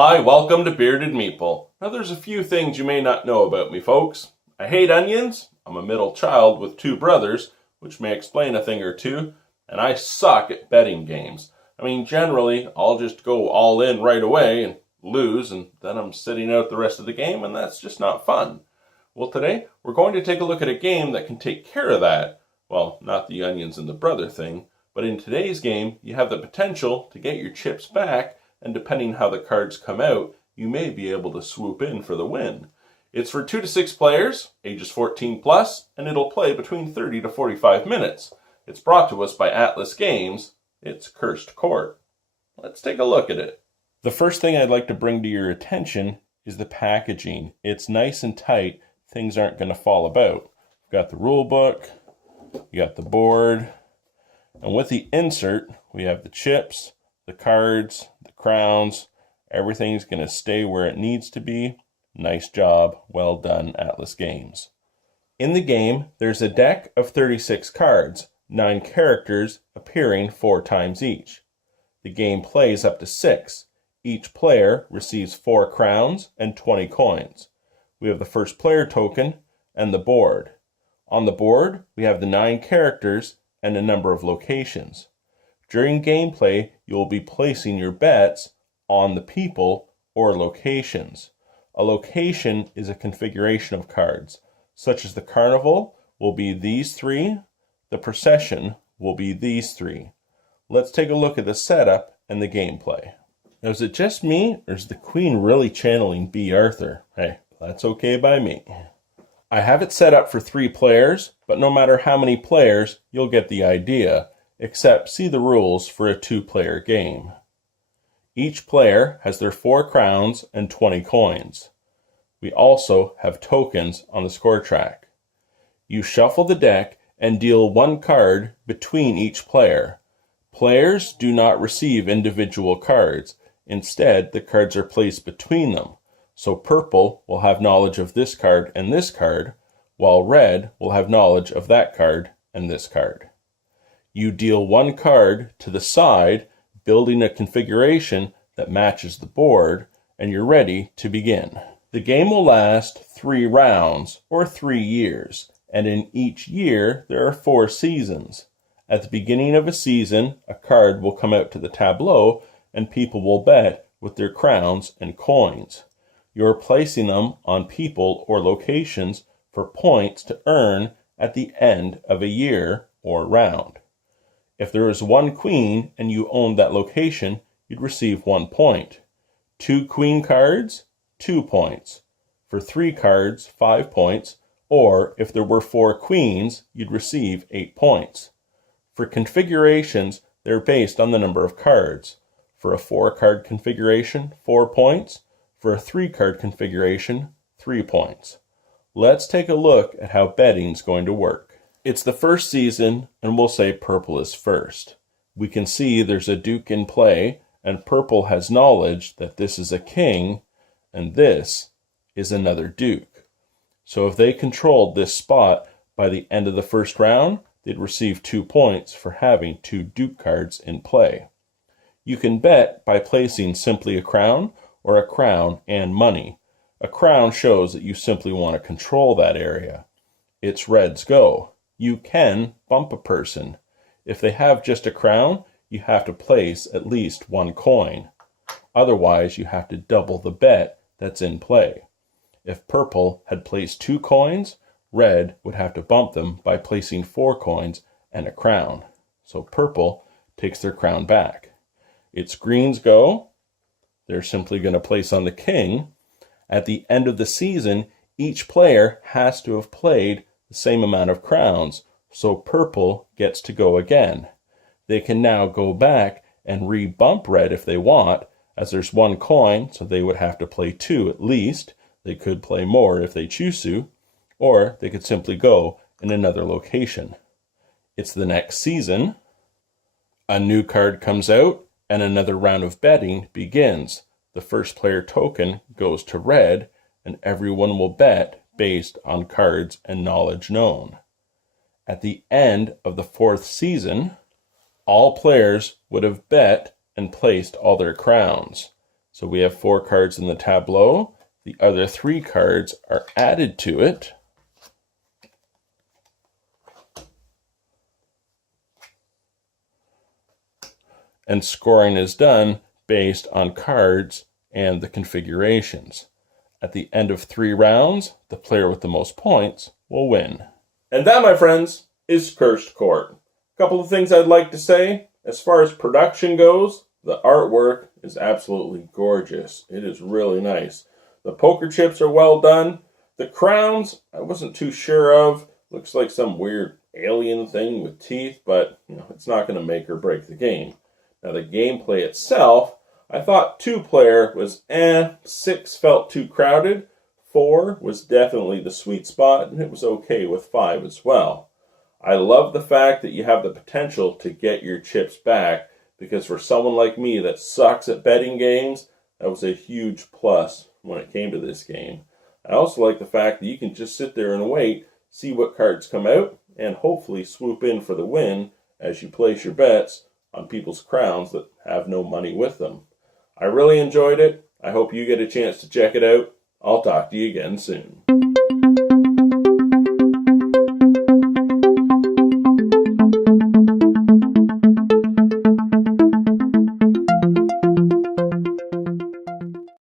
Hi, welcome to Bearded Meeple. Now there's a few things you may not know about me, folks. I hate onions, I'm a middle child with two brothers, which may explain a thing or two, and I suck at betting games. Generally, I'll just go all in right away and lose, and then I'm sitting out the rest of the game, and that's just not fun. Well, today, we're going to take a look at a game that can take care of that. Well, not the onions and the brother thing, but in today's game, you have the potential to get your chips back, and depending how the cards come out, you may be able to swoop in for the win. It's for 2 to 6 players, ages 14 plus, and it'll play between 30 to 45 minutes. It's brought to us by Atlas Games. It's Cursed Court. Let's take a look at it. The first thing I'd like to bring to your attention is the packaging. It's nice and tight. Things aren't going to fall about. We've got the rule book, you got the board, and with the insert, we have the chips, the cards, the crowns. Everything's going to stay where it needs to be. Nice job. Well done, Atlas Games. In the game, there's a deck of 36 cards, 9 characters appearing 4 times each. The game plays up to 6. Each player receives 4 crowns and 20 coins. We have the first player token and the board. On the board, we have the 9 characters and a number of locations. During gameplay, you will be placing your bets on the people or locations. A location is a configuration of cards, such as the carnival will be these 3, the procession will be these 3. Let's take a look at the setup and the gameplay. Now, is it just me, or is the Queen really channeling B. Arthur? Hey, that's okay by me. I have it set up for 3 players, but no matter how many players, you'll get the idea. Except see the rules for a 2-player game. Each player has their 4 crowns and 20 coins. We also have tokens on the score track. You shuffle the deck and deal 1 card between each player. Players do not receive individual cards. Instead, the cards are placed between them. So purple will have knowledge of this card and this card, while red will have knowledge of that card and this card. You deal 1 card to the side, building a configuration that matches the board, and you're ready to begin. The game will last 3 rounds, or 3 years, and in each year there are 4 seasons. At the beginning of a season, a card will come out to the tableau, and people will bet with their crowns and coins. You are placing them on people or locations for points to earn at the end of a year or round. If there is 1 queen and you own that location, you'd receive 1 point. 2 queen cards, 2 points. For 3 cards, 5 points, or if there were 4 queens, you'd receive 8 points. For configurations, they're based on the number of cards. For a 4-card configuration, 4 points. For a 3-card configuration, 3 points. Let's take a look at how betting's going to work. It's the first season, and we'll say purple is first. We can see there's a duke in play, and purple has knowledge that this is a king, and this is another duke. So if they controlled this spot by the end of the first round, they'd receive 2 points for having 2 duke cards in play. You can bet by placing simply a crown or a crown and money. A crown shows that you simply want to control that area. It's red's go. You can bump a person. If they have just a crown, you have to place at least 1 coin. Otherwise, you have to double the bet that's in play. If purple had placed 2 coins, red would have to bump them by placing 4 coins and a crown. So purple takes their crown back. It's green's go. They're simply going to place on the king. At the end of the season, each player has to have played the same amount of crowns, so purple gets to go again. They can now go back and re-bump red if they want, as there's 1 coin, so they would have to play 2 at least. They could play more if they choose to, or they could simply go in another location. It's the next season. A new card comes out, and another round of betting begins. The first player token goes to red, and everyone will bet based on cards and knowledge known. At the end of the 4th season, all players would have bet and placed all their crowns. So we have 4 cards in the tableau. The other 3 cards are added to it. And scoring is done based on cards and the configurations. At the end of 3 rounds, the player with the most points will win. And that, my friends, is Cursed Court. A couple of things I'd like to say. As far as production goes, the artwork is absolutely gorgeous. It is really nice. The poker chips are well done. The crowns, I wasn't too sure of. Looks like some weird alien thing with teeth, but it's not going to make or break the game. Now the gameplay itself, I thought 2-player was 6 felt too crowded. 4 was definitely the sweet spot, and it was okay with 5 as well. I love the fact that you have the potential to get your chips back, because for someone like me that sucks at betting games, that was a huge plus when it came to this game. I also like the fact that you can just sit there and wait, see what cards come out, and hopefully swoop in for the win as you place your bets on people's crowns that have no money with them. I really enjoyed it. I hope you get a chance to check it out. I'll talk to you again soon.